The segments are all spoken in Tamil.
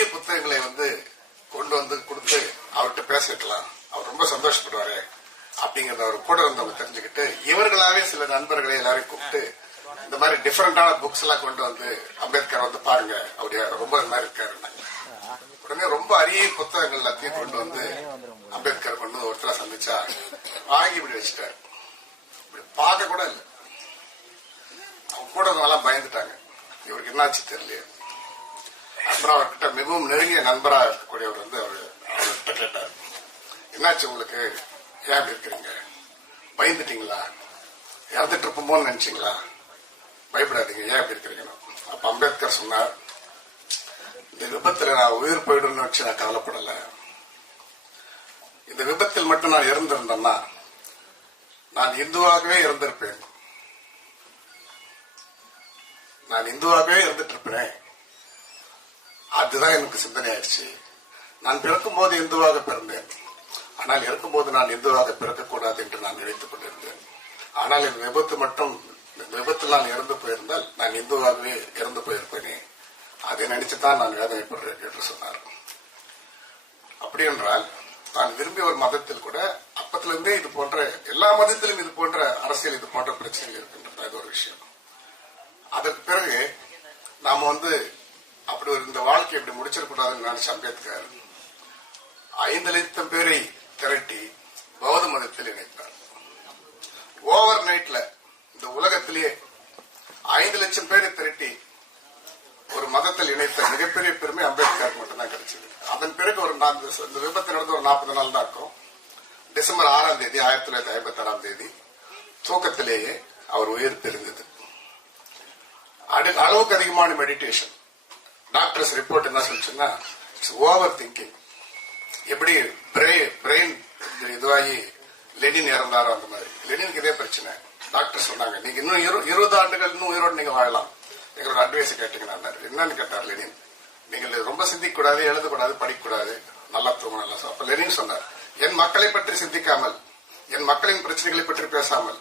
அரிய புத்தகங்களை கொண்டு கொடுத்து அவர்கிட்ட பேசிக்கலாம், அவர் ரொம்ப சந்தோஷப்படுவாரு அப்படிங்கறத அவர் கூட இருந்தவங்க தெரிஞ்சுக்கிட்டு இவர்களாவே சில நண்பர்களை எல்லாரையும் கூப்பிட்டு இந்த மாதிரி டிஃபரெண்டான புக்ஸ் எல்லாம் கொண்டு அம்பேத்கர் பாருங்க, அவரு ரொம்ப மாதிரி இருக்காரு. உடனே ரொம்ப அரிய புத்தகங்கள் எல்லாத்தையும் கொண்டு அம்பேத்கர் கொண்டு ஒருத்தர சந்திச்சா வாங்கி இப்படி வச்சுட்டாரு. இப்படி பார்க்க கூட இல்லை. அவங்க கூட நல்லா பயந்துட்டாங்க, இவருக்கு என்னாச்சு தெரியல. அப்புறம் அவர்கிட்ட மிகவும் நெருங்கிய நண்பராக இருக்கக்கூடியவர் அவர்கிட்ட கேட்டார், என்னாச்சு உங்களுக்கு, ஏன் இப்படி இருக்கிறீங்க, பயந்துட்டீங்களா, இறந்துட்டு இருப்போமோன்னு நினைச்சீங்களா, பயப்படாதீங்க, ஏன் இப்படி இருக்கிறீங்க. அப்ப அம்பேத்கர் சொன்னார், இந்த விபத்துல நான் உயிர் போயிடும்னு வச்சு நான் கவலைப்படல. இந்த விபத்தில் மட்டும் நான் இறந்திருந்தேன்னா நான் இந்துவாகவே இருந்திருப்பேன், நான் இந்துவாகவே இருந்துட்டு இருப்பேன். அதுதான் எனக்கு சிந்தனை ஆயிடுச்சு. நான் பிறக்கும் போது இந்துவாக பிறந்தேன், ஆனால் இருக்கும்போது நான் இந்துவாக பிறக்கக்கூடாது என்று நான் நினைத்துக் கொண்டிருந்தேன். ஆனால் இந்த விபத்தில் நான் இறந்து போயிருந்தால் நான் இந்துவாகவே இறந்து போயிருப்பேனே, அதை நினைச்சுதான் நான் வேதனைப்படுறேன் என்று சொன்னார். அப்படி என்றால் தான் விரும்பிய ஒரு மதத்தில் கூட அப்பத்திலிருந்தே இது போன்ற எல்லா மதத்திலும் இது போன்ற அரசியல் இது போன்ற பிரச்சனைகள் இருக்கின்றன. இது ஒரு விஷயம். அதற்கு பிறகு நாம அப்படி இந்த வாழ்க்கை இப்படி முடிச்சிடக்கூடாதுன்னு நினைச்ச அம்பேத்கர் 5 லட்சம் பேரை திரட்டி பௌத்த மதத்தில் இணைத்தார். ஓவர் நைட்ல இந்த உலகத்திலேயே 5 லட்சம் பேரை திரட்டி ஒரு மதத்தில் இணைத்த மிகப்பெரிய பெருமை அம்பேத்கர் மட்டும்தான் கிடைச்சது. அதன் பிறகு இந்த விபத்து நடந்து ஒரு 40 நாள் தான் இருக்கும். டிசம்பர் 6ஆம் தேதி 1957 தூக்கத்திலேயே அவர் உயிர் பிரிந்தது. அளவுக்கு அதிகமான மெடிடேஷன். டாக்டர்ஸ் ரிப்போர்ட் என்ன சொல்லுச்சுன்னா, இட்ஸ் ஓவர் திங்கிங். எப்படி பிரெயின் இதுவாகி லெனின் இறந்தாரோ அந்த மாதிரி லெனினுக்கு இதே பிரச்சனை. டாக்டர் சொன்னாங்க, நீங்க இன்னும் 20 ஆண்டுகள் இன்னும் உயிரோடு நீங்க வாழலாம், எங்களோட அட்வைஸ் கேட்டீங்கன்னா. என்னன்னு கேட்டார் லெனின், நீங்கள் ரொம்ப சிந்திக்க கூடாது, எழுதக்கூடாது, படிக்கக்கூடாது, நல்லா தூங்க, நல்லா. அப்ப லெனின் சொன்னார், என் மக்களை பற்றி சிந்திக்காமல், என் மக்களின் பிரச்சனைகளை பற்றி பேசாமல்,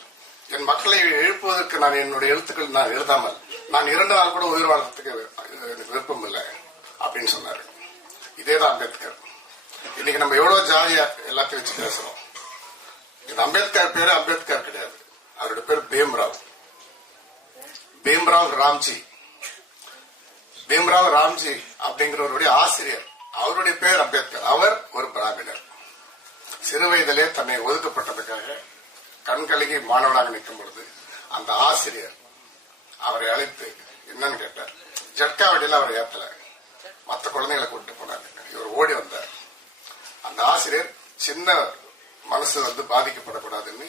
என் மக்களை எழுப்புவதற்கு நான் என்னுடைய எழுத்துக்கள் நான் எழுதாமல் நான் 2 நாள் கூட உயிர் வாழ்றதுக்கு எனக்கு விருப்பம் இல்லை அப்படின்னு சொன்னாரு. இதேதான் அம்பேத்கர். இன்னைக்கு நம்ம எவ்வளவு ஜாலியா எல்லாத்தையும் வச்சு பேசுறோம். இந்த அம்பேத்கர் பேரு அம்பேத்கர் கிடையாது, அவருடைய பேர் பீம்ராவ் ராம்ஜி. பீம்ராவ் ராம்ஜி அப்படிங்கிறவருடைய ஆசிரியர், அவருடைய பேர் அம்பேத்கர். அவர் ஒரு பிராமணர். சிறு வயதிலே தன்னை ஒதுக்கப்பட்டதுக்காக கண்கலங்கி மாணவனாக நிற்கும் பொழுது அந்த ஆசிரியர் அவரை அழைத்து என்னன்னு கேட்டார். ஜட்கா வண்டியில அவரை ஏத்தல, மற்ற குழந்தைகளை கூட்டிட்டு போனார். இவர் ஓடி வந்தார். அந்த ஆசிரியர் சின்ன மனசு பாதிக்கப்படக்கூடாதுன்னு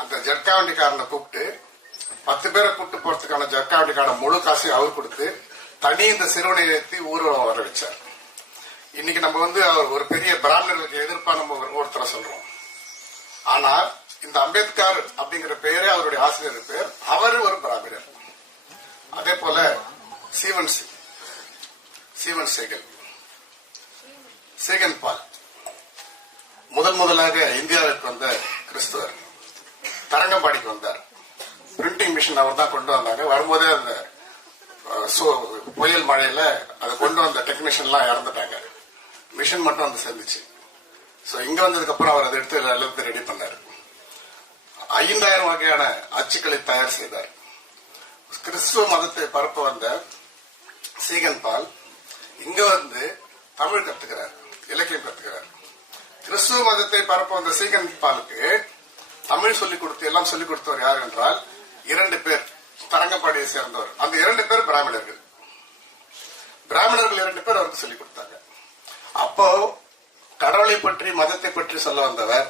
அந்த ஜட்கா வண்டிக்காரனை கூப்பிட்டு 10 பேரை கூப்பிட்டு போறதுக்கான ஜட்கா வண்டிக்கான முழு காசையும் அவர் கொடுத்து தனி இந்த சிறுவனை ஏற்றி ஊர்வலம் வர வச்சார். இன்னைக்கு நம்ம அவர் ஒரு பெரிய பிராமணர்களுக்கு எதிர்ப்பா நம்ம ஒருத்தரை சொல்றோம். ஆனா இந்த அம்பேத்கர் அப்படிங்கிற பெயரே அவருடைய ஆசிரியர் பேர், அவர் ஒரு பிராமணர். அதே போல சீவன் சேகன் பால் முதலாக இந்தியாவிற்கு வந்த கிறிஸ்துவர். தரங்கம்பாடிக்கு வந்தார். பிரிண்டிங் மிஷின் அவர் தான் கொண்டு வந்தாங்க. வரும்போதே அந்த புயல் மழையில அதை கொண்டு வந்த டெக்னீஷியன் எல்லாம் இறந்துட்டாங்க. மிஷின் மட்டும் சேர்ந்துச்சு. இங்க வந்ததுக்கு அப்புறம் அவர் அதை எடுத்து எல்லாத்தையும் ரெடி பண்ணாரு. 5000 வகையான அச்சுக்களை தயார் செய்தார். கிறிஸ்துவ மதத்தை பரப்ப வந்த சீகன் பால் இங்க தமிழ் கத்துக்கிறார், இலக்கியம் கத்துக்கிறார். கிறிஸ்துவ மதத்தை பரப்ப வந்த சீகன் பாலுக்கு தமிழ் சொல்லிக் கொடுத்து எல்லாம் சொல்லிக் கொடுத்தவர் யார் என்றால் 2 பேர் தரங்கம்பாடியை சேர்ந்தவர். அந்த 2 பேர் பிராமணர்கள் 2 பேர் அவருக்கு சொல்லிக் கொடுத்தாங்க. அப்போ கடவுளை பற்றி மதத்தை பற்றி சொல்ல வந்தவர்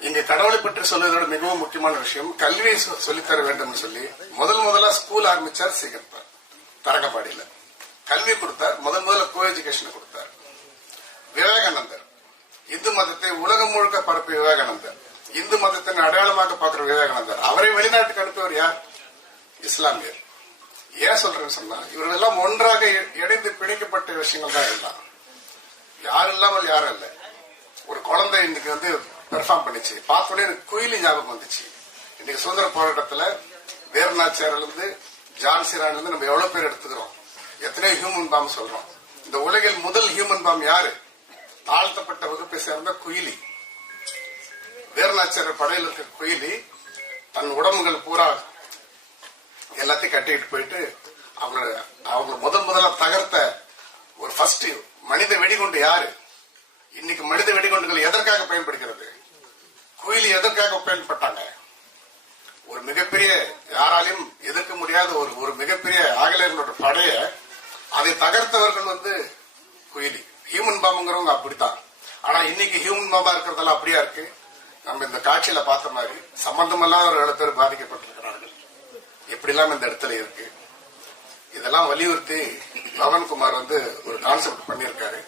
இங்க கடவுளை பற்றி சொல்வதோட மிகவும் முக்கியமான விஷயம் கல்வியை சொல்லித்தர வேண்டும் சொல்லி முதலா ஸ்கூல் ஆரம்பிச்சார் சீகன் பால். தரங்கம்பாடியில கல்வி கொடுத்தார். முதல்ல கோ எஜுகேஷன் கொடுத்தார். விவேகானந்தர் இந்து மதத்தை உலகம் முழுக்க பரப்பிய விவேகானந்தர், இந்து மதத்தின் அடையாளமாக பார்க்கிற விவேகானந்தர், அவரை வெளிநாட்டுக்கு அனுப்பியவர் யார்? இஸ்லாமியர். ஏன் சொல்றேன்னு சொன்னா இவர்கள் எல்லாம் ஒன்றாக இணைந்து பிணைக்கப்பட்ட விஷயங்கள் தான் எல்லாம். யாரும் இல்லாமல் யாரும் இல்லை. ஒரு குழந்தை இன்னைக்கு பெர்ஃபார்ம் பண்ணிச்சு, பார்த்தோன்னே எனக்கு குயிலி ஞாபகம் வந்துச்சு. இன்னைக்கு சுதந்திர போராட்டத்துல வேர்நாச்சியார்ல ஜான்சிரான்ல நம்ம எவ்வளவு பேர் எடுத்துக்கிறோம், எத்தனை ஹியூமன் பாம் சொல்றோம். இந்த உலகில் முதல் பாம் யாரு? தாழ்த்தப்பட்ட வகுப்பை சேர்ந்த குயிலி. வீரநாச்சியார் படையில் இருக்க குயிலி தன் உடம்புகள் பூரா எல்லாத்தையும் கட்டிட்டு போயிட்டு அவங்க முதல்ல தகர்த்த ஒரு ஃபர்ஸ்ட் மனித வெடிகுண்டு யாரு? இன்னைக்கு மனித வெடிகுண்டுகள் எதற்காக பயன்படுகிறது? குயிலி எதற்காக பயன்பட்டாங்க? ஒரு மிகப்பெரிய, யாராலையும் எதிர்க்க முடியாத ஒரு மிகப்பெரிய ஆங்கிலேயர்களோட படைய அதை தகர்த்தவர்கள் குயிலி. ஹியூமன் பாம்புங்கிறவங்க அப்படித்தான். ஆனா இன்னைக்கு ஹியூமன் பாம்பா இருக்கிறதெல்லாம் அப்படியா இருக்கு? நம்ம இந்த காட்சியில பார்த்த மாதிரி சம்பந்தமில்லாத ஒரு 7 பேர் பாதிக்கப்பட்டிருக்கிறார்கள். எப்படிலாம் இந்த இடத்துல இருக்கு. இதெல்லாம் வலியுறுத்தி பவன்குமார் ஒரு கான்செப்ட் பண்ணியிருக்காரு.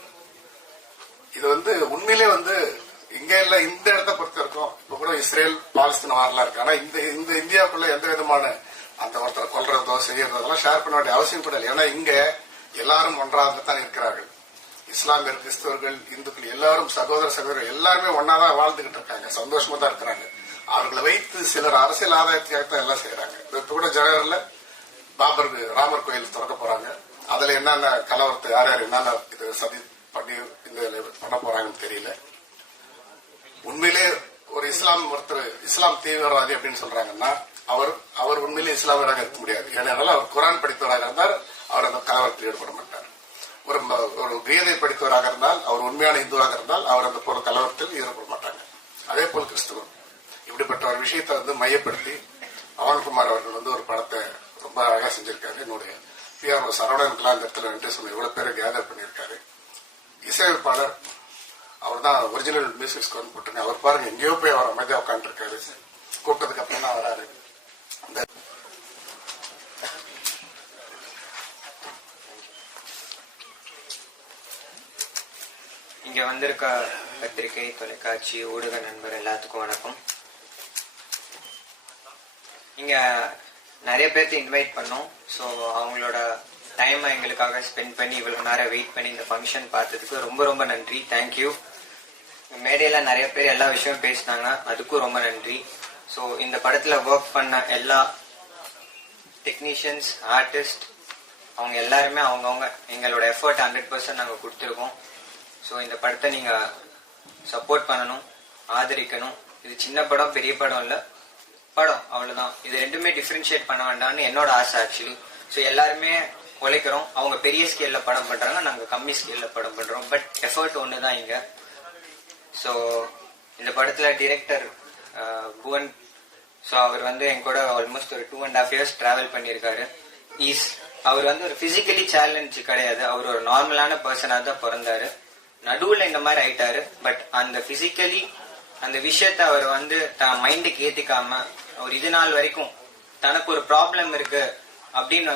இது உண்மையிலே இங்க இல்ல, இந்த இடத்தை பொறுத்த இருக்கும். இப்ப கூட இஸ்ரேல் பாலஸ்தீன் வாரெல்லாம் இருக்கு. ஆனா இந்த இந்தியாவுக்குள்ள எந்த விதமான அந்த ஒருத்தரை கொல்றதோ செய்யறதோ அதெல்லாம் ஷேர் பண்ண வேண்டிய அவசியம் கூட இல்லை. ஏன்னா இங்க எல்லாரும் ஒன்றாகத்தான் இருக்கிறார்கள். இஸ்லாமியர், கிறிஸ்தவர்கள், இந்துக்கள் எல்லாரும் சகோதரர்கள் எல்லாருமே ஒன்னாதான் வாழ்ந்துகிட்டு இருக்காங்க. சந்தோஷமா தான் இருக்கிறாங்க. அவர்களை வைத்து சிலர் அரசியல் ஆதாயத்துக்காக தான் எல்லாம் செய்யறாங்க. இப்ப கூட ஜனவரில ராமர் கோயில் திறக்க போறாங்க. அதுல என்னென்ன கலவரத்தை யார் என்னென்ன இது சதி பண்ணி பண்ண போறாங்கன்னு தெரியல. உண்மையிலே ஒரு இஸ்லாம் தீவிரவாதி அப்படின்னு சொல்றாங்கன்னா அவர் உண்மையிலே இஸ்லாமியராக இருக்க முடியாது. ஏன்னா அவர் குரான் படித்தவராக இருந்தால் அவர் அந்த கலவரத்தில் ஈடுபட மாட்டார். ஒரு கீதை படித்தவராக இருந்தால், அவர் உண்மையான இந்துவாக இருந்தால் அவர் அந்த போல கலவரத்தில் ஈடுபட மாட்டாங்க. அதே போல் கிறிஸ்துவம். இப்படிப்பட்ட ஒரு விஷயத்தை மையப்படுத்தி பவன்குமார் அவர்கள் ஒரு படத்தை ரொம்ப அழகா செஞ்சிருக்காரு. என்னுடைய PR சரவணனுக்குலாம் இந்த இடத்துல நன்றி சொன்ன இவ்வளவு பேரை கேதர் பண்ணியிருக்காரு. இசையமைப்பாளர் அவர் தான் ஒரிஜினல் மியூசிக் ஸ்கோர் போட்டுருங்க. அவர் பாருங்க எங்கேயோ போய் அவர் அமைதியா உட்காந்து இருக்காரு. கூப்பிட்டதுக்கு அப்புறம் தான் வராரு. இங்க வந்திருக்க பத்திரிகை, தொலைக்காட்சி, ஊடக நண்பர் எல்லாத்துக்கும் வணக்கம். இங்க நிறைய பேர்த்து இன்வைட் பண்ணோம். ஸோ அவங்களோட டைமை எங்களுக்காக ஸ்பெண்ட் பண்ணி இவ்வளவு நேரம் வெயிட் பண்ணி இந்த ஃபங்க்ஷன் பார்த்ததுக்கு ரொம்ப ரொம்ப நன்றி. தேங்க்யூ. மேடையில நிறைய பேர் எல்லா விஷயமும் பேசினாங்க, அதுக்கும் ரொம்ப நன்றி. ஸோ இந்த படத்துல ஒர்க் பண்ண எல்லா டெக்னீஷியன்ஸ், ஆர்டிஸ்ட், அவங்க எல்லாருமே அவங்கவுங்க எங்களோட எஃபர்ட் 100% நாங்கள் கொடுத்துருக்கோம். ஸோ இந்த படத்தை நீங்க சப்போர்ட் பண்ணணும், ஆதரிக்கணும். இது சின்ன படம் பெரிய படம் இல்லை, படம் அவ்வளவுதான். இது ரெண்டுமே டிஃபரன்ஷியேட் பண்ண வேண்டாம்னு என்னோட ஆசை ஆக்சுவலி. ஸோ எல்லாருமே உழைக்கிறோம். அவங்க பெரிய ஸ்கேல்ல படம் பண்றாங்க, நாங்க கம்மி ஸ்கேல்ல படம் பண்றோம். பட் எஃபர்ட் ஒண்ணுதான் இங்க. ஸோ இந்த படத்துல டிரெக்டர் புவன், ஸோ அவர் என் கூட ஆல்மோஸ்ட் ஒரு 2.5 years டிராவல் பண்ணியிருக்காரு. அவர் ஒரு பிசிக்கலி சேலஞ்சு கிடையாது. அவர் ஒரு நார்மலான பர்சனா தான் பிறந்தாரு. நடுவுல இந்த மாதிரி ஆயிட்டாரு. பட் அந்த பிசிக்கலி அந்த விஷயத்த அவர் தன் மைண்டுக்கு ஏத்திக்காம அவர் இது நாள் வரைக்கும் தனக்கு ஒரு ப்ராப்ளம் இருக்கு அப்படின்னு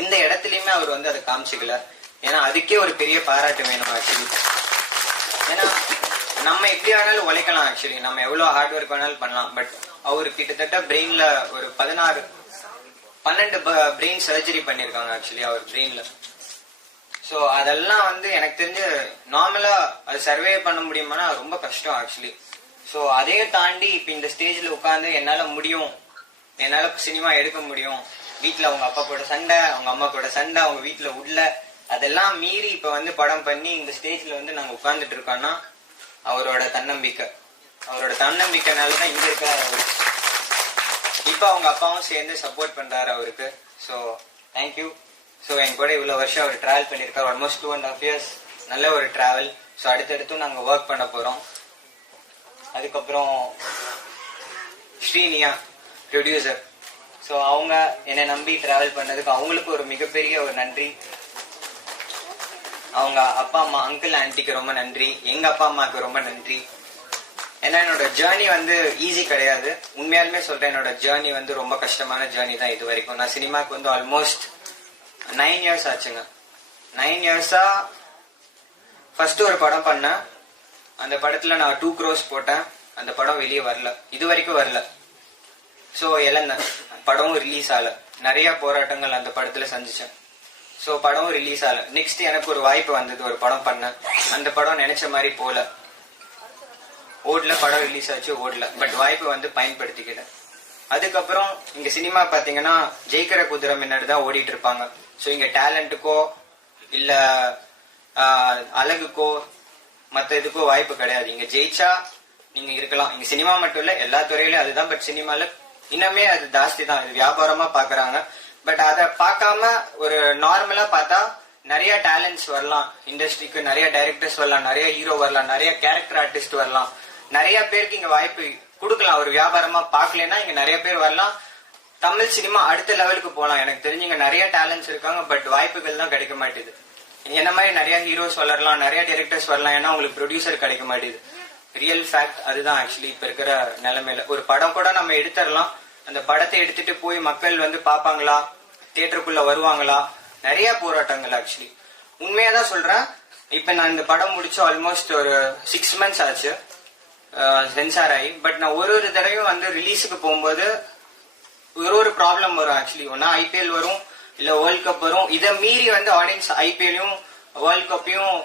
எந்த இடத்துலயுமே அவர் அதை காமிச்சுக்கல. ஏன்னா அதுக்கே ஒரு பெரிய பாராட்டு வேணும் ஆக்சுவலி. ஏன்னா நம்ம எப்படி வேணாலும் உழைக்கலாம் ஆக்சுவலி, நம்ம எவ்வளவு ஹார்ட் ஒர்க் வேணாலும் பண்ணலாம். பட் அவரு கிட்டத்தட்ட பிரெயின்ல ஒரு 12 பிரெயின் சர்ஜரி பண்ணிருக்காங்க ஆக்சுவலி அவர் பிரெயின்ல. ஸோ அதெல்லாம் எனக்கு தெரிஞ்சு நார்மலா அது சர்வே பண்ண முடியுமானா ரொம்ப கஷ்டம் ஆக்சுவலி. ஸோ அதையும் தாண்டி இப்ப இந்த ஸ்டேஜ்ல உட்காந்து என்னால முடியும், என்னால சினிமா எடுக்க முடியும், வீட்டுல அவங்க அப்பா கூட சண்டை, அவங்க அம்மா கூட சண்டை, அவங்க வீட்டுல உள்ள அதெல்லாம் மீறி இப்ப படம் பண்ணி இந்த ஸ்டேஜ்ல நாங்க உட்கார்ந்துட்டு இருக்கோம்னா அவரோட தன்னம்பிக்கைனாலதான் இங்க இருக்கிறார் அவரு. இப்ப அவங்க அப்பாவும் சேர்ந்து சப்போர்ட் பண்றாரு அவருக்கு. So thank you. ஸோ என் கூட இவ்வளவு வருஷம் அவர் டிராவல் பண்ணிருக்காரு, ஆல்மோஸ்ட் 2.5 years. நல்ல ஒரு டிராவல். ஸோ அடுத்தடுத்தும் நாங்க ஒர்க் பண்ண போறோம். அதுக்கப்புறம் ஸ்ரீனியா ப்ரொடியூசர். ஸோ அவங்க என்னை நம்பி டிராவல் பண்ணதுக்கு அவங்களுக்கு ஒரு மிகப்பெரிய ஒரு நன்றி. அவங்க அப்பா அம்மா, அங்கிள் ஆன்டிக்கு ரொம்ப நன்றி. எங்க அப்பா அம்மாவுக்கு ரொம்ப நன்றி. ஏன்னா என்னோட ஜேர்னி ஈஸி கிடையாது. உண்மையாலுமே சொல்றேன், என்னோட ஜேர்னி ரொம்ப கஷ்டமான ஜேர்னி தான் இது வரைக்கும். நான் சினிமாவுக்கு ஆல்மோஸ்ட் 9 years ஆச்சுங்க. 9 years ஃபர்ஸ்ட் ஒரு படம் பண்ணேன். அந்த படத்துல நான் 2 crores போட்டேன். அந்த படம் வெளியே வரல, இது வரைக்கும் வரல. ஸோ இழந்தேன். படமும் ரிலீஸ் ஆகல. நிறைய போராட்டங்கள் அந்த படத்துல சந்திச்சேன். ஸோ படமும் ரிலீஸ் ஆகல. நெக்ஸ்ட் எனக்கு ஒரு வாய்ப்பு வந்தது, ஒரு படம் பண்ணேன். அந்த படம் நினைச்ச மாதிரி போல, ஓடல. படம் ரிலீஸ் ஆச்சு, ஓடல. பட் வாய்ப்பு பயன்படுத்திக்கிட்டேன். அதுக்கப்புறம் இங்க சினிமா பாத்தீங்கன்னா ஜெயிக்கிற குதிரை முன்னாடி தான் ஓடிட்டு இருப்பாங்க. ஸோ இங்க டேலண்ட்டுக்கோ இல்ல அழகுக்கோ மற்ற இதுக்கோ வாய்ப்பு கிடையாது. இங்க ஜெயிச்சா நீங்க இருக்கலாம். இங்க சினிமா மட்டும் இல்ல, எல்லா துறையிலும் அதுதான். பட் சினிமால இன்னமே அது ஜாஸ்தி தான். இது வியாபாரமா பாக்குறாங்க. பட் அதை பார்க்காம ஒரு நார்மலா பார்த்தா நிறைய டேலண்ட்ஸ் வரலாம் இண்டஸ்ட்ரிக்கு, நிறைய டைரக்டர்ஸ் வரலாம், நிறைய ஹீரோ வரலாம், நிறைய கேரக்டர் ஆர்டிஸ்ட் வரலாம், நிறைய பேருக்கு இங்க வாய்ப்பு கொடுக்கலாம். ஒரு வியாபாரமா பார்க்கலன்னா இங்க நிறைய பேர் வரலாம். தமிழ் சினிமா அடுத்த லெவலுக்கு போகலாம். எனக்கு தெரிஞ்சு இங்க நிறைய டேலண்ட்ஸ் இருக்காங்க. பட் வாய்ப்புகள் தான் கிடைக்க மாட்டேது. என்ன மாதிரி நிறைய ஹீரோஸ் வளரலாம், நிறைய டைரக்டர்ஸ் வரலாம். ஏன்னா உங்களுக்கு ப்ரொடியூசர் கிடைக்க மாட்டேது. ரியல் ஃபேக்ட் அதுதான். ஆக்சுவலி இப்ப இருக்கிற நிலைமையில ஒரு படம் கூட நம்ம எடுத்துடலாம். அந்த படத்தை எடுத்துட்டு போய் மக்கள் வந்து பாப்பாங்களா, தியேட்டருக்குள்ள வருவாங்களா, நிறைய போராட்டங்கள். ஆக்சுவலி உண்மையாதான் சொல்றேன். இப்ப நான் இந்த படம் முடிச்சு ஆல்மோஸ்ட் ஒரு 6 months ஆச்சு சென்சார் ஆகி. பட் நான் ஒரு தடவையும் வந்து ரிலீஸுக்கு போகும்போது ஒரு ப்ராப்ளம் வரும். ஆக்சுவலி ஒன்னா IPL வரும், இல்ல வேர்ல்ட் கப் வரும். இதை மீறி வந்து ஆடியன்ஸ் IPL-யும் வேர்ல்ட் கப்பையும்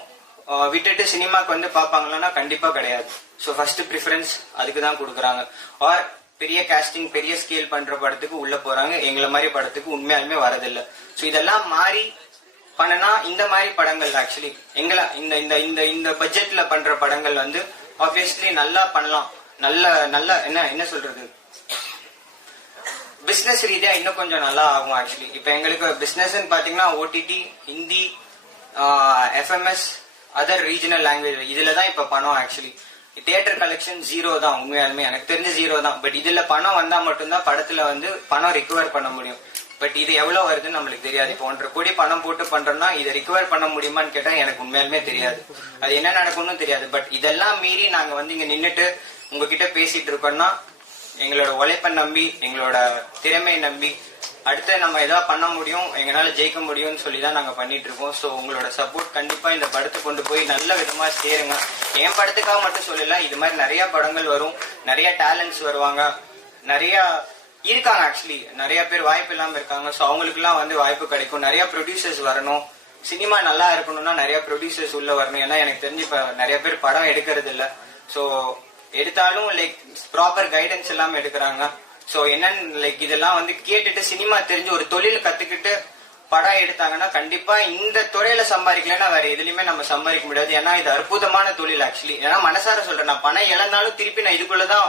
விட்டுட்டு சினிமாக்கு வந்து பாப்பாங்களா? கண்டிப்பா கிடையாது. ஸோ ஃபர்ஸ்ட் ப்ரிஃபரன்ஸ் அதுக்கு தான் கொடுக்குறாங்க. ஆர் பெரிய காஸ்டிங் பெரிய ஸ்கேல் பண்ற படத்துக்கு உள்ள போறாங்க. எங்களை மாதிரி படத்துக்கு உண்மையாலுமே வரதில்லை. ஸோ இதெல்லாம் மாறி பண்ணனா இந்த மாதிரி படங்கள் ஆக்சுவலி எங்களை இந்த இந்த இந்த இந்த பட்ஜெட்ல பண்ற படங்கள் வந்து ஆப்வியஸ்லி நல்லா பண்ணலாம். நல்ல நல்ல என்ன சொல்றது, பிசினஸ் ரீதியா இன்னும் கொஞ்சம் நல்லா ஆகும். ஆக்சுவலி இப்ப எங்களுக்கு பிசினஸ் பாத்தீங்கன்னா OTT, Hindi, FMS, other regional language, இதுலதான் இப்ப பணம். ஆக்சுவலி தியேட்டர் கலெக்ஷன் 0 தான். உண்மையாலுமே எனக்கு தெரிஞ்சு 0 தான். பட் இதுல பணம் வந்தா மட்டும்தான் படத்துல வந்து பணம் ரிகவர் பண்ண முடியும். பட் இது எவ்வளவு வருதுன்னு நம்மளுக்கு தெரியாது. இப்போ 1.5 கோடி பணம் போட்டு பண்றோம்னா இதை ரிகவர் பண்ண முடியுமான்னு கேட்டா எனக்கு உண்மையாலுமே தெரியாது. அது என்ன நடக்கும்னு தெரியாது. பட் இதெல்லாம் மீறி நாங்க வந்து இங்க நின்னுட்டு உங்ககிட்ட பேசிட்டு இருக்கோம்னா எங்களோட உழைப்பை நம்பி, எங்களோட திறமையை நம்பி அடுத்து நம்ம ஏதாவது பண்ண முடியும், எங்களால ஜெயிக்க முடியும்னு சொல்லிதான் நாங்க பண்ணிட்டு இருக்கோம். ஸோ உங்களோட சப்போர்ட் கண்டிப்பா இந்த படத்தை கொண்டு போய் நல்ல விதமா சேருங்க. என் படத்துக்காக மட்டும் சொல்லல, இது மாதிரி நிறைய படங்கள் வரும், நிறைய டேலண்ட்ஸ் வருவாங்க, நிறைய இருக்காங்க. ஆக்சுவலி நிறைய பேர் வாய்ப்பு இல்லாம இருக்காங்க. ஸோ அவங்களுக்கு எல்லாம் வந்து வாய்ப்பு கிடைக்கும். நிறைய ப்ரொடியூசர்ஸ் வரணும். சினிமா நல்லா இருக்கணும்னா நிறைய ப்ரொடியூசர்ஸ் உள்ள வரணும். ஏன்னா எனக்கு தெரிஞ்சு இப்ப நிறைய பேர் படம் எடுக்கிறது இல்ல. ஸோ எடுத்தாலும் லைக் ப்ராப்பர் கைடன்ஸ் எல்லாம் எடுக்கிறாங்க. சோ என்னன்னு லைக் இதெல்லாம் வந்து கேட்டுட்டு சினிமா தெரிஞ்சு ஒரு தொழில் கத்துக்கிட்டு படம் எடுத்தாங்கன்னா கண்டிப்பா இந்த துறையில சம்பாதிக்கலன்னா வேற எதுலயுமே நம்ம சம்பாதிக்க முடியாது. ஏன்னா இது அற்புதமான தொழில் ஆக்சுவலி. ஏன்னா மனசார சொல்றேன், நான் பணம் இழந்தாலும் திருப்பி நான் இதுக்குள்ளதான்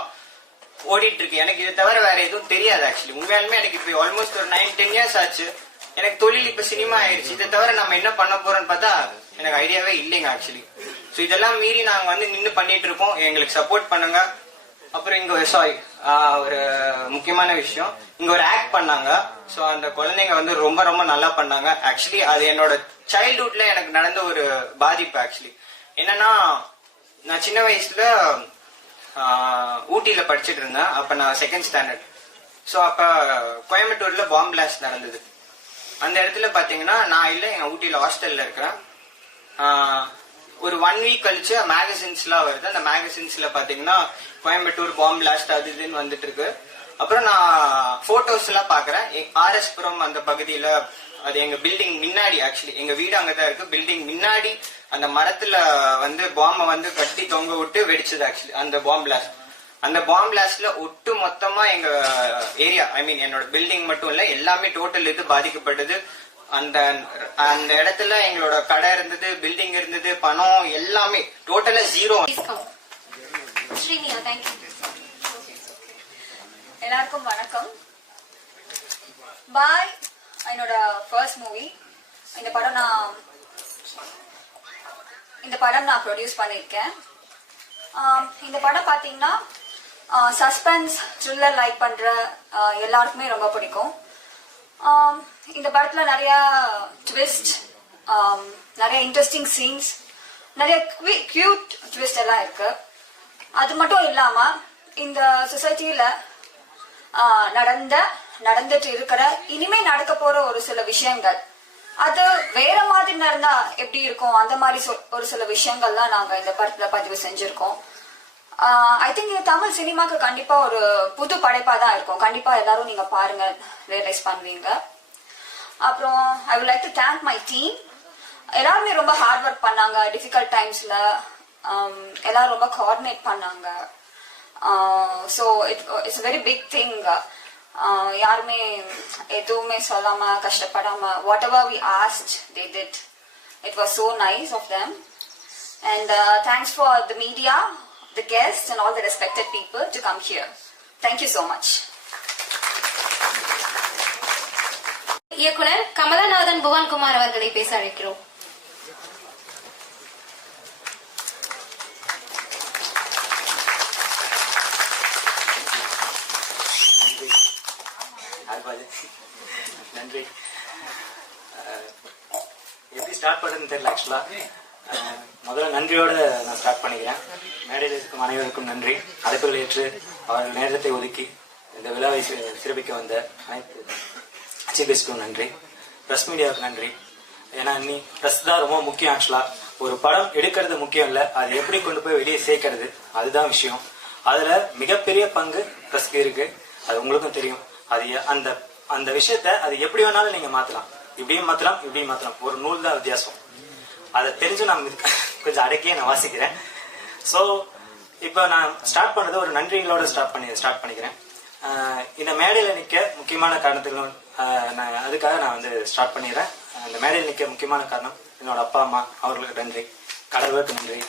ஓடிட்டு இருக்கேன். எனக்கு இதை தவிர வேற எதுவும் தெரியாது. ஆக்சுவலி உண்மையாலுமே எனக்கு இப்ப ஆல்மோஸ்ட் ஒரு 9-10 years ஆச்சு. எனக்கு தொழில் இப்ப சினிமா ஆயிடுச்சு. இதை தவிர நம்ம என்ன பண்ண போறோம்னு பார்த்தா எனக்கு ஐடியாவே இல்லைங்க ஆக்சுவலி. சோ இதெல்லாம் மீறி நாங்க வந்து நின்று பண்ணிட்டு இருக்கோம். எங்களுக்கு சப்போர்ட் பண்ணுங்க. அப்புறம் இங்க ஒரு முக்கியமான விஷயம், இங்க ஒரு ஆக்ட் பண்ணாங்க. சோ அந்த குழந்தைங்க வந்து ரொம்ப ரொம்ப நல்லா பண்ணாங்க. ஆக்சுவலி அது என்னோட சைல்ட்ஹுட்ல எனக்கு நடந்த ஒரு பாதிப்பு. ஆக்சுவலி என்னன்னா, நான் சின்ன வயசுல ஊட்டியில படிச்சுட்டு இருந்தேன். அப்ப நான் 2nd standard. சோ அப்ப கோயம்புத்தூர்ல பாம்பு பிளாஸ்ட் நடந்தது. அந்த இடத்துல பாத்தீங்கன்னா நான் இல்ல, எங்க ஊட்டியில ஹாஸ்டல்ல இருக்கிறேன். ஒரு 1 week கழிச்சு மேகசின்ஸ் எல்லாம் வருது. அந்த மேகசின்ஸ்ல பாத்தீங்கன்னா கோயம்புத்தூர் பாம்பு பிளாஸ்ட் அது இதுன்னு வந்துட்டு இருக்கு. அப்புறம் நான் போட்டோஸ் எல்லாம் பாக்குறேன். RS புரம் அந்த பகுதியில, அது எங்க பில்டிங் முன்னாடி, ஆக்சுவலி எங்க வீடு அங்கதான் இருக்கு. பில்டிங் முன்னாடி அந்த மரத்துல வந்து பாம்பை வந்து கட்டி தொங்க விட்டு வெடிச்சது. ஆக்சுவலி அந்த பாம்பு பிளாஸ்ட், அந்த பாம்பு பிளாஸ்ட்ல ஒட்டு மொத்தமா எங்க ஏரியா, ஐ மீன் என்னோட பில்டிங் மட்டும் இல்ல, எல்லாமே டோட்டல் இது பாதிக்கப்பட்டது. அந்த அந்த இடத்துல எங்களோட கடை இருந்தது, பில்டிங் இருந்தது, பணம் எல்லாமே டோட்டலா 0. எல்லாருக்கும் வணக்கம். பாய் என்னோட ஃபர்ஸ்ட் மூவி. இந்த படம் நான் ப்ரொடியூஸ் பண்ணியிருக்கேன். இந்த படம் பார்த்தீங்கன்னா சஸ்பென்ஸ் த்ரில்லர் லைக் பண்ற எல்லாருக்குமே ரொம்ப பிடிக்கும். இந்த படத்துல நிறைய ட்விஸ்ட், நிறைய இன்ட்ரெஸ்டிங் சீன்ஸ், நிறைய கியூட் ட்விஸ்ட் எல்லாம் இருக்கு. அது மட்டும் இல்லாம இந்த சொசைட்டியில நடந்துட்டு இருக்கிற, இனிமே நடக்க போற ஒரு சில விஷயங்கள், அது வேற மாதிரி நடந்தா எப்படி இருக்கும், அந்த மாதிரி ஒரு சில விஷயங்கள்லாம் நாங்க இந்த படத்துல பதிவு செஞ்சிருக்கோம். ஐ திங்க் இது தமிழ் சினிமாக்கு கண்டிப்பா ஒரு புது படைப்பா தான் இருக்கும். கண்டிப்பா எல்லாரும் நீங்க பாருங்க, ரியலைஸ் பண்ணுவீங்க. அப்புறம் I would like to thank my team. எல்லாருமே ரொம்ப ஹார்ட் ஒர்க் பண்ணாங்க. டிஃபிகல்ட் டைம்ஸ்ல எல்லாரும் ரொம்ப கோஆர்டினேட் பண்ணாங்க. So it's very big thing. யாருமே எதுவுமே சொல்லாம கஷ்டப்படாம whatever we asked they did. It was so nice of them. And thanks for the media, the guests, and all the respected people to come here. Thank you so much. இயக்குனர் கமலநாதன் புவன்குமார் அவர்களை பேச அழைக்கிறோம். நன்றி. எப்படி ஸ்டார்ட் பண்ணுறதுன்னு தெரியல. ஆக்சுவலா முதல்ல நன்றியோட நான் ஸ்டார்ட் பண்ணிக்கிறேன். மேடையில் இருக்கும் அனைவருக்கும் நன்றி. அழைப்புகள் ஏற்று அவர்கள் நேரத்தை ஒதுக்கி இந்த விழாவை சிறப்பிக்க வந்த அனைத்து சீஃப் கெஸ்ட்டும் நன்றி. ப்ரெஸ் மீடியாவுக்கு நன்றி. ஏன்னா நீ ப்ரெஸ் தான் ரொம்ப முக்கியம். ஆக்சுவலா ஒரு படம் எடுக்கிறது முக்கியம் இல்லை, அது எப்படி கொண்டு போய் வெளியே சேர்க்கறது அதுதான் விஷயம். அதுல மிகப்பெரிய பங்கு ப்ரெஸ்க்கு இருக்கு. அது உங்களுக்கும் தெரியும். அது அந்த அந்த விஷயத்த அது எப்படி வேணாலும் நீங்க மாத்தலாம். இப்படியும் மாத்தலாம், இப்படியும் மாத்தலாம். ஒரு நூல் தான் வித்தியாசம். அதை தெரிஞ்சு நான் கொஞ்சம் அடக்கியே நான் வாசிக்கிறேன். ஸோ இப்போ நான் ஸ்டார்ட் பண்ணது ஒரு நன்றிகளோட ஸ்டார்ட் பண்ணிக்கிறேன். இந்த மேடையில் நிற்க முக்கியமான காரணத்துக்கு நான் அதுக்காக நான் வந்து ஸ்டார்ட் பண்ணிடுறேன். இந்த மேடையில் நிற்க முக்கியமான காரணம் என்னோட அப்பா அம்மா, அவர்களுக்கு நன்றி. கடவுளுக்கு நன்றி.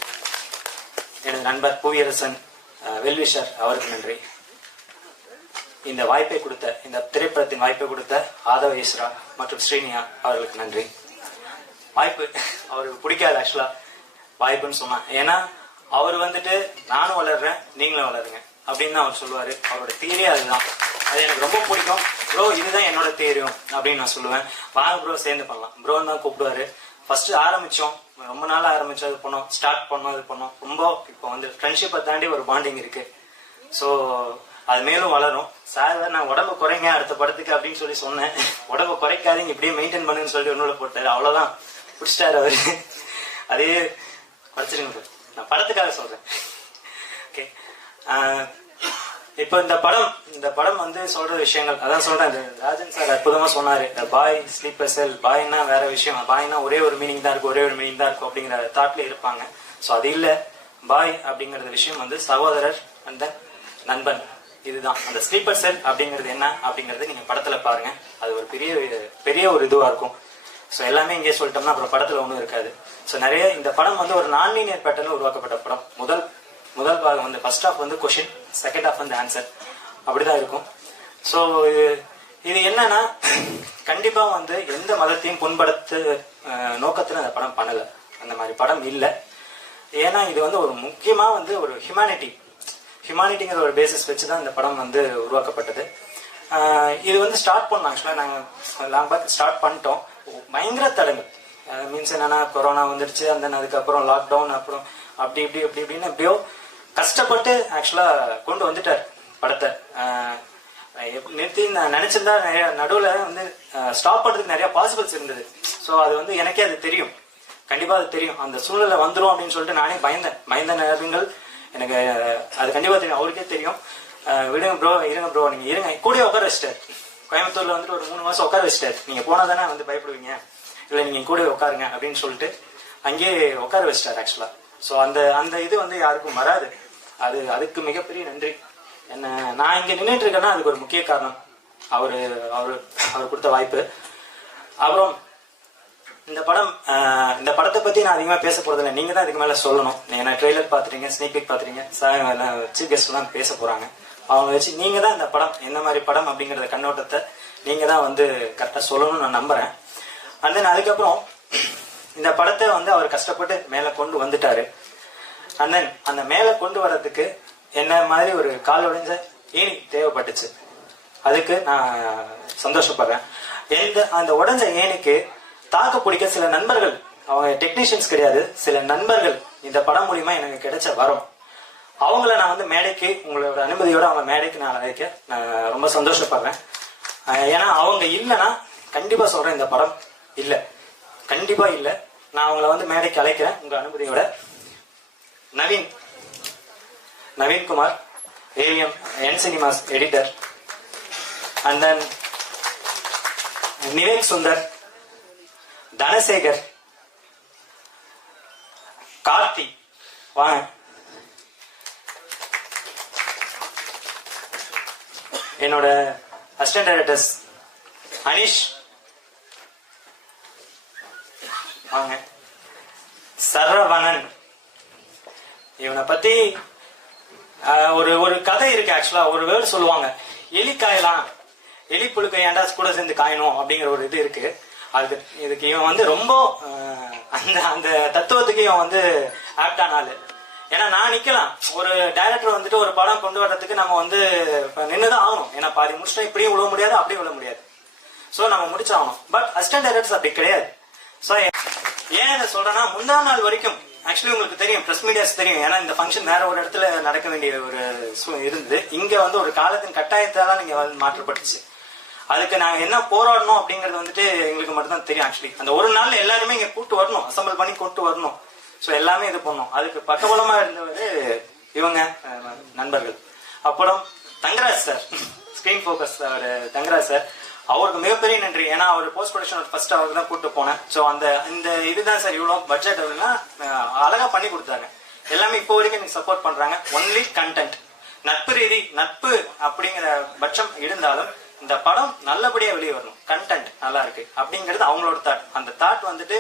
எனது நண்பர் புவியரசன் வெல்விஷர், அவருக்கு நன்றி. இந்த வாய்ப்பை கொடுத்த, இந்த திரைப்படத்தின் வாய்ப்பை கொடுத்த ஆதவ ஈஸ்வரா மற்றும் ஸ்ரீனியா அவர்களுக்கு நன்றி. வாய்ப்பு அவருக்கு பிடிக்காது ஆக்சுவலா வாய்ப்புன்னு சொன்னான். ஏன்னா அவர் வந்துட்டு நானும் வளர்றேன், நீங்களும் வளருங்க அப்படின்னு தான் அவர் சொல்லுவாரு. அவரோட தியரியே அதுதான். அது எனக்கு ரொம்ப பிடிக்கும். ப்ரோ இதுதான் என்னோட தியரியும் அப்படின்னு நான் சொல்லுவேன். வாங்க ப்ரோ சேர்ந்து பண்ணலாம் ப்ரோன்னு தான் கூப்பிடுவாரு. ஃபர்ஸ்ட் ஆரம்பிச்சோம், ரொம்ப நாள் ஆரம்பிச்சோம், அது பண்ணோம், ஸ்டார்ட் பண்ணோம், இது பண்ணோம். ரொம்ப இப்போ வந்து ஃப்ரெண்ட்ஷிப்பை தாண்டி ஒரு பாண்டிங் இருக்கு. ஸோ அது மேலும் வளரும். சார் நான் உடம்பு குறைங்க அடுத்த படத்துக்கு அப்படின்னு சொல்லி சொன்னேன். உடம்பு குறைக்காதீங்க, இப்படியே மெயின்டைன் பண்ணுன்னு சொல்லி ஒன்னோட போட்டாரு. அவ்வளவுதான், பிடிச்சிட்டாரு அவரு. அதே குறைச்சிருங்க. நான் படத்துக்காக சொல்றேன். ஓகே. இப்போ இந்த படம் வந்து சொல்ற விஷயங்கள் அதான் சொல்றேன். ராஜன் சார் அற்புதமா சொன்னாரு. பாய் ஸ்லீப்பர் செல், பாய்னா வேற விஷயம், பாய்னா ஒரே ஒரு மீனிங் தான் இருக்கும், ஒரே ஒரு மீனிங் தான் இருக்கும் அப்படிங்கிற தாட்ல இருப்பாங்க. ஸோ அது இல்ல. பாய் அப்படிங்கறது விஷயம் வந்து சகோதரர், அந்த நண்பன். இதுதான் அந்த ஸ்லீப்பர் செல் அப்படிங்கிறது என்ன அப்படிங்கறது நீங்க படத்துல பாருங்க. அது ஒரு பெரிய ஒரு இதுவா இருக்கும். ஸோ எல்லாமே இங்கே சொல்லிட்டோம்னா அப்புறம் படத்துல ஒன்றும் இருக்காது. ஸோ நிறைய இந்த படம் வந்து ஒரு நான் லீனியர் பேட்டர்ல உருவாக்கப்பட்ட படம். முதல் பாகம் வந்து ஃபர்ஸ்ட் ஹாஃப் வந்து கொஸ்டின், செகண்ட் ஹாஃப் வந்து ஆன்சர், அப்படிதான் இருக்கும். ஸோ இது என்னன்னா கண்டிப்பா வந்து எந்த மதத்தையும் புண்படுத்த நோக்கத்துல அந்த படம் பண்ணல. அந்த மாதிரி படம் இல்லை. ஏன்னா இது வந்து ஒரு முக்கியமா வந்து ஒரு ஹியூமானிட்டிங்கிற ஒரு பேசிஸ் வச்சுதான் இந்த படம் வந்து உருவாக்கப்பட்டது. இது வந்து ஸ்டார்ட் பண்ணோம். ஆக்சுவலா நாங்கள் லாங் பேக் ஸ்டார்ட் பண்ணிட்டோம். பயங்கர தடங்கள் மீன்ஸ் என்னன்னா கொரோனா வந்துடுச்சு, அந்த அதுக்கப்புறம் லாக்டவுன், அப்புறம் அப்படி இப்படின்னு எப்படியோ கஷ்டப்பட்டு ஆக்சுவலா கொண்டு வந்துட்டார் படத்தை. நிறுத்தி நான் நினைச்சிருந்தா நிறைய நடுவில் வந்து ஸ்டாப் பண்றதுக்கு நிறைய பாசிபிள்ஸ் இருந்தது. ஸோ அது வந்து எனக்கே அது தெரியும், கண்டிப்பா அது தெரியும். அந்த சூழ்நிலை வந்துடும் அப்படின்னு சொல்லிட்டு நானே பயந்த நேரங்கள் எனக்கு அது கண்டிப்பா தெரியும். அவருக்கே தெரியும். விடுங்க ப்ரோ, இருங்க ப்ரோ, நீங்க இருங்க. கூட உட்கார வச்சிட்டாரு. கோயம்புத்தூர்ல வந்துட்டு ஒரு 3 மாசம் உட்கார வச்சிட்டாரு. நீங்க போனா தானே வந்து பயப்படுவீங்க, இல்ல நீங்க கூட உட்காருங்க அப்படின்னு சொல்லிட்டு அங்கேயே உட்கார வச்சிட்டாரு ஆக்சுவலா. ஸோ அந்த இது வந்து யாருக்கும் வராது. அதுக்கு மிகப்பெரிய நன்றி. என்ன நான் இங்க நின்றுட்டு இருக்கேன்னா அதுக்கு ஒரு முக்கிய காரணம் அவரு கொடுத்த வாய்ப்பு. அப்புறம் இந்த படத்தை பத்தி நான் அதிகமா பேச போறதில்லை. நீங்க தான் இதுக்கு மேல சொல்லணும். ஏன்னா ட்ரெய்லர் பாத்துறீங்க, ஸ்னீக் பீக் பாத்துறீங்க, சீஃப் கெஸ்ட் எல்லாம் பேச போறாங்க. அவங்க வச்சு நீங்க தான் இந்த படம் என்ன மாதிரி படம் அப்படிங்கறத கண்ணோட்டத்தை நீங்க தான் வந்து கரெக்டா சொல்லணும்னு நான் நம்புறேன். அண்ட் தென் அதுக்கப்புறம் இந்த படத்தை வந்து அவர் கஷ்டப்பட்டு மேல கொண்டு வந்துட்டாரு. அண்ட் தென் அந்த மேல கொண்டு வர்றதுக்கு என்ன மாதிரி ஒரு கால் உடைஞ்ச ஏணி தேவைப்பட்டுச்சு. அதுக்கு நான் சந்தோஷப்படுறேன். அந்த உடைஞ்ச ஏணிக்கு தாக்கு பிடிக்க சில நண்பர்கள், அவங்க டெக்னீஷியன்ஸ் கிடையாது, சில நண்பர்கள் இந்த படம் மூலியமா எனக்கு கிடைச்ச வரும். அவங்கள நான் வந்து மேடைக்கு உங்களோட அனுமதியோட அவங்க மேடைக்கு நான் அழைக்க நான் ரொம்ப சந்தோஷப்படுறேன். ஏன்னா அவங்க இல்லைன்னா கண்டிப்பா சொல்றேன் இந்த படம் இல்லை, கண்டிப்பா இல்லை. நான் அவங்கள வந்து மேடைக்கு அழைக்கிறேன் உங்க அனுமதியோட. Naveenkumar, AM N cinemas editor. And then Nivek Sundar, Dhanasekar, Karthi, வாங்க. என்னோட அசிஸ்டன்ட் டைரக்டர்ஸ் அனீஷ், வாங்க. சரவணன். இவனை பத்தி ஒரு கதை இருக்கு. ஆக்சுவலா ஒரு வேர்டு சொல்லுவாங்க, எலி காயலாம், எலி புழுக்க ஏன்டா கூட சேர்ந்து காயணும் அப்படிங்கிற ஒரு இது இருக்கு. இதுக்கு இவன் வந்து ரொம்ப அந்த தத்துவத்துக்கு இவன் வந்து ஆப்டான ஆளு. ஏன்னா நான் நிக்கலாம், ஒரு டைரக்டர் வந்துட்டு ஒரு படம் கொண்டு வர்றதுக்கு நம்ம வந்து நின்றுதான் ஆகணும். ஏன்னா பாதி முடிச்சுட்டா இப்படியும் விட முடியாது, அப்படியும் விட முடியாது. சோ நம்ம முடிச்சாகணும். பட் அசிஸ்டன்ட் டைரக்டர்ஸ் அப்படி கிடையாது. சோ ஏன் இதை சொல்றேன்னா, முந்தா நாள் வரைக்கும் ஆக்சுவலி உங்களுக்கு தெரியும், பிரஸ் மீடியாஸ் தெரியும். ஏன்னா இந்த ஃபங்க்ஷன் வேற ஒரு இடத்துல நடக்க வேண்டிய ஒரு இருந்து இங்க வந்து ஒரு காலத்தின் கட்டாயத்தால நீங்க மாற்றப்பட்டுச்சு. அதுக்கு நாங்க என்ன போராடணும் அப்படிங்கறது வந்துட்டு எங்களுக்கு மட்டும் தான் தெரியும். ஆக்சுவலி அந்த ஒரு நாள் எல்லாருமே இங்க கூட்டு வரணும், அசம்பிள் பண்ணி கூட்டு வரணும். சோ எல்லாமே இது பண்ணோம். அதுக்கு பக்கபலமா இருந்தவர் இவங்க நண்பர்கள். அப்புறம் தங்கராஜ் சார், ஸ்கிரீன் போக்கஸ் அவர் தங்கராஜ் சார், அவருக்கு மிகப்பெரிய நன்றி. ஏன்னா அவர் போஸ்ட் ப்ரொடக்ஷன் ஃபர்ஸ்ட் அவருக்கு தான் கூட்டு போனேன். ஸோ இந்த இதுதான் சார் இவ்வளோ பட்ஜெட் அப்படின்னா அழகா பண்ணி கொடுத்தாங்க. எல்லாமே இப்போ வரைக்கும் எனக்கு சப்போர்ட் பண்றாங்க. ஒன்லி கண்டென்ட், நட்பு ரீதி, நட்பு அப்படிங்கிற பட்சம் இருந்தாலும் இந்த படம் நல்லபடியா வெளியே வரணும், கண்டென்ட் நல்லா இருக்கு அப்படிங்கிறது அவங்களோட தாட். அந்த தாட் வந்துட்டு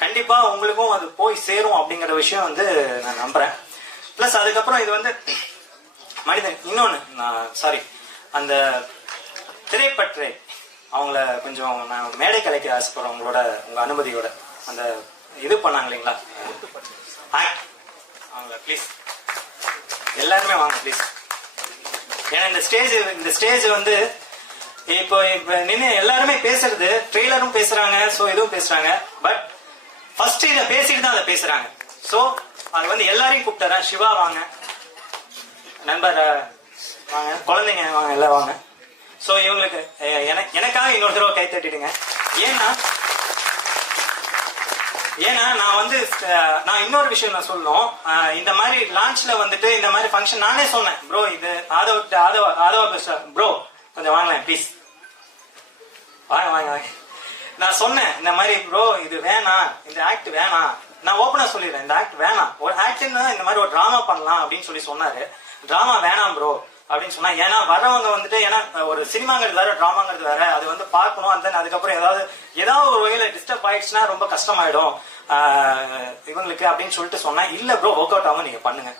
கண்டிப்பா உங்களுக்கும் அது போய் சேரும் அப்படிங்கிற விஷயம் வந்து நான் நம்புறேன். பிளஸ் அதுக்கப்புறம் இது வந்து மனிதன் இன்னொன்னு, சாரி, அந்த திரைப்பற்றை அவங்கள கொஞ்சம் நான் மேடை கலைக்க ஆசைப்படுறேன். உங்க அனுமதியோட அந்த இது பண்ணாங்க இல்லைங்களா, அவங்கள ப்ளீஸ் எல்லாருமே வாங்க ப்ளீஸ். ஏன்னா இந்த ஸ்டேஜ் வந்து இப்போ நின்று எல்லாருமே பேசுறது, ட்ரெய்லரும் பேசுறாங்க, சோ இதுவும் பேசுறாங்க. பட் ஃபர்ஸ்ட் இதை பேசிட்டு தான் அதை பேசுறாங்க. சோ அது வந்து எல்லாரையும் கூப்பிட்டாரன். சிவா வாங்க, நண்பர் வாங்க, குழந்தைங்க வாங்க, எல்லாம் வாங்க. சோ இவங்களுக்கு எனக்காக இன்னொரு தடவை கை தட்டிடுங்க. ஏன்னா நான் இன்னொரு விஷயம் நான் சொல்லணும். இந்த மாதிரி லான்ச்ல வந்துட்டு இந்த மாதிரி ஃபங்க்ஷன் நானே சொன்னேன், ப்ரோ இது ஆதவ பேசுற ப்ரோ கொஞ்சம் வாங்கலாம் ப்ளீஸ், வாங்க. நான் சொன்னேன் இந்த மாதிரி ப்ரோ இது வேணாம், இந்த ஆக்ட் வேணாம். நான் ஓப்பனா சொல்லிடுறேன், இந்த ஆக்ட் வேணாம். ஒரு ஆக்ட்னா இந்த மாதிரி ஒரு டிராமா பண்ணலாம் அப்படின்னு சொல்லி சொன்னாரு. டிராமா வேணாம் ப்ரோ அப்படின்னு சொன்னா, ஏன்னா வரவங்க வந்துட்டு, ஏன்னா ஒரு சினிமாங்கிறது வேற, டிராமாங்கிறது வேற, அது வந்து பார்க்கணும். அந்த அதுக்கப்புறம் ஏதாவது ஒரு வகையில டிஸ்டர்ப் ஆயிடுச்சுன்னா ரொம்ப கஷ்டமாயிடும் இவங்களுக்கு அப்படின்னு சொல்லிட்டு சொன்னா, இல்ல ப்ரோ ஒர்க் அவுட் ஆகும், நீங்க பண்ணுங்க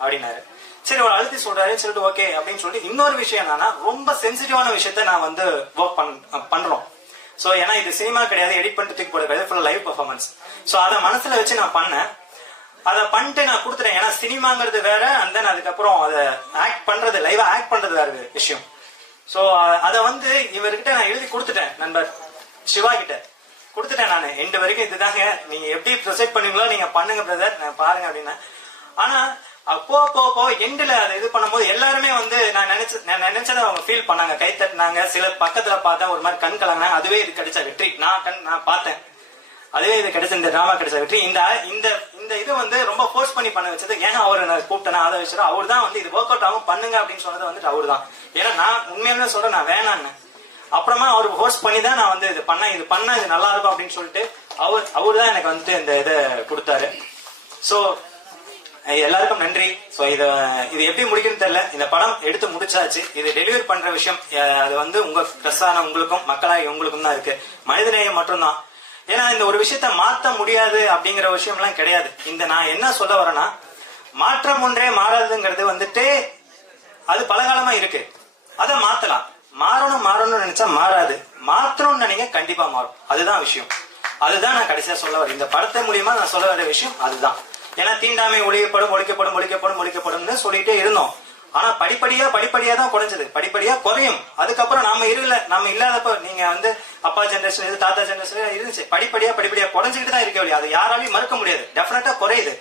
அப்படின்னாரு. சரி ஒரு அழுத்தி சொல்றாரு, சொல்லிட்டு ஓகே அப்படின்னு சொல்லிட்டு, இன்னொரு விஷயம் என்னன்னா, ரொம்ப சென்சிட்டிவான விஷயத்த நான் வந்து ஒர்க் பண்றோம். சோ ஏன்னா இது சினிமா கிடையாது, எடிட் பண்ணிட்டு தூக்கி போட கிடையாது, ஃபுல்லா லைவ் பெர்ஃபார்மன்ஸ். சோ அதை மனசுல வச்சு நான் பண்ணேன். அதை பண்ணிட்டு நான் கொடுத்துட்டேன். ஏன்னா சினிமாங்கிறது வேற, அண்ட் தென் அதுக்கப்புறம் அதை ஆக்ட் பண்றது, லைவா ஆக்ட் பண்றது வேற விஷயம். சோ அதை வந்து இவர்கிட்ட நான் எழுதி கொடுத்துட்டேன், நண்பர் சிவா கிட்ட கொடுத்துட்டேன். நான் எண்டு வரைக்கும் இதுதாங்க, நீங்க எப்படி ப்ரொசைட் பண்ணுவீங்களோ நீங்க பண்ணுங்க பிரதர், நான் பாருங்க அப்படின்னா. ஆனா போ எண்டுல அதை இது பண்ணும்போது எல்லாருமே வந்து நான் நினைச்சதை அவங்க ஃபீல் பண்ணாங்க, கை தட்டினாங்க. சில பக்கத்துல பார்த்தா ஒரு மாதிரி கண் கலங்கினாங்க. அதுவே இது கிடைச்ச வெற்றி. நான் பார்த்தேன், அதுவே இது கிடைச்ச, இந்த டிராமா கிடைச்ச வெற்றி. இந்த இது வந்து ரொம்ப ஃபோர்ஸ் பண்ணி பண்ண வச்சது. ஏன்னா அவரை நான் கூப்பிட்டேன், அதை வச்சுட்டு அவர் தான் வந்து இது ஒர்க் அவுட் ஆகும் பண்ணுங்க அப்படின்னு சொன்னது வந்துட்டு அவரு தான். ஏன்னா நான் உண்மையாலுமே சொல்றேன், நான் வேணான்னு. அப்புறமா அவருக்கு ஃபோர்ஸ் பண்ணி தான் நான் வந்து இது பண்ணா இது நல்லா இருக்கும் அப்படின்னு சொல்லிட்டு அவரு தான் எனக்கு வந்துட்டு இந்த இதை கொடுத்தாரு. சோ எல்லாருக்கும் நன்றி. சோ இது எப்படி முடிக்குன்னு தெரியல. இந்த படம் எடுத்து முடிச்சாச்சு. இது டெலிவரி பண்ற விஷயம் அது வந்து உங்க பிரசான உங்களுக்கும் மக்களாய் உங்களுக்கும் தான் இருக்கு. மனிதநேயம் மட்டும்தான். ஏன்னா இந்த ஒரு விஷயத்த மாற்ற முடியாது அப்படிங்கிற விஷயம் எல்லாம் கிடையாது. நான் என்ன சொல்ல வரேன்னா, மாற்றம் ஒன்றே மாறாதுங்கிறது வந்துட்டு அது பலகாலமா இருக்கு. அதை மாத்தலாம். மாறணும்னு நினைச்சா மாறாது, மாற்றணும்னு நினைக்க கண்டிப்பா மாறும். அதுதான் விஷயம். அதுதான் நான் கடைசியா சொல்ல வரேன். இந்த படத்தை மூலியமா நான் சொல்ல வேண்டிய விஷயம் அதுதான். ஏன்னா தீண்டாமை ஒழிக்கப்படும் சொல்லிட்டே இருந்தோம். ஆனா படிப்படியா தான் குறைஞ்சது, படிப்படியா குறையும். அதுக்கப்புறம் நாம இல்லாதப்ப நீங்க வந்து அப்பா ஜெனரேஷன், தாத்தா ஜெனரேஷன் இருந்துச்சு. படிப்படியா குறைஞ்சிக்கிட்டு தான் இருக்க வழி. அது யாராலையும் மறுக்க முடியாது. டெஃபினட்டா குறையுது.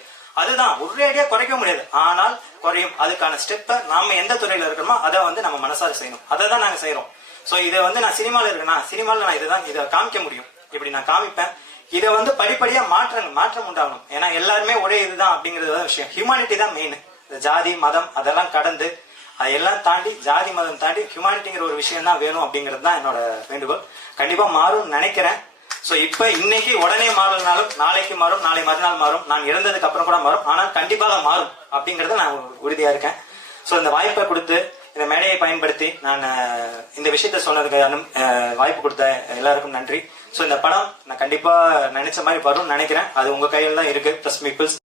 அதுதான் ஒரேடியா குறைக்க முடியாது, ஆனால் குறையும். அதுக்கான ஸ்டெப்பை நாம எந்த துறையில இருக்கணுமோ அதை வந்து நம்ம மனசார செய்யணும். அதை தான் நாங்க செய்யறோம். சோ இதை வந்து நான் சினிமால இருக்கேன்னா, சினிமால நான் இதை காமிக்க முடியும். இப்படி நான் காமிப்பேன். இதை வந்து படிப்படியா மாற்றம் உண்டாகணும். ஏன்னா எல்லாருமே ஒரே இதுதான் அப்படிங்கிறது விஷயம். ஹியூமானிட்டி தான் மெயின். இந்த ஜாதி மதம் அதெல்லாம் கடந்து, அதையெல்லாம் தாண்டி, ஜாதி மதம் தாண்டி ஹியூமானிட்டிங்கிற ஒரு விஷயம் தான் வேணும் அப்படிங்கிறது தான் என்னோட வேண்டுகோள். கண்டிப்பா மாறும் நினைக்கிறேன். சோ இப்ப இன்னைக்கு உடனே மாறலனாலும் நாளைக்கு மாறும், நாளை மறுநாள் மாறும், நான் இறந்ததுக்கு அப்புறம் கூட மாறும். ஆனால் கண்டிப்பாக மாறும் அப்படிங்கறத நான் உறுதியா இருக்கேன். சோ இந்த வாய்ப்பை கொடுத்து, இந்த மேடையை பயன்படுத்தி நான் இந்த விஷயத்த சொன்னதுக்கு வாய்ப்பு கொடுத்த எல்லாருக்கும் நன்றி. ஸோ இந்த படம் நான் கண்டிப்பா நினைச்ச மாதிரி வரும்னு நினைக்கிறேன். அது உங்க கையில் தான் இருக்கு, பிரஸ் பீப்புள்ஸ்.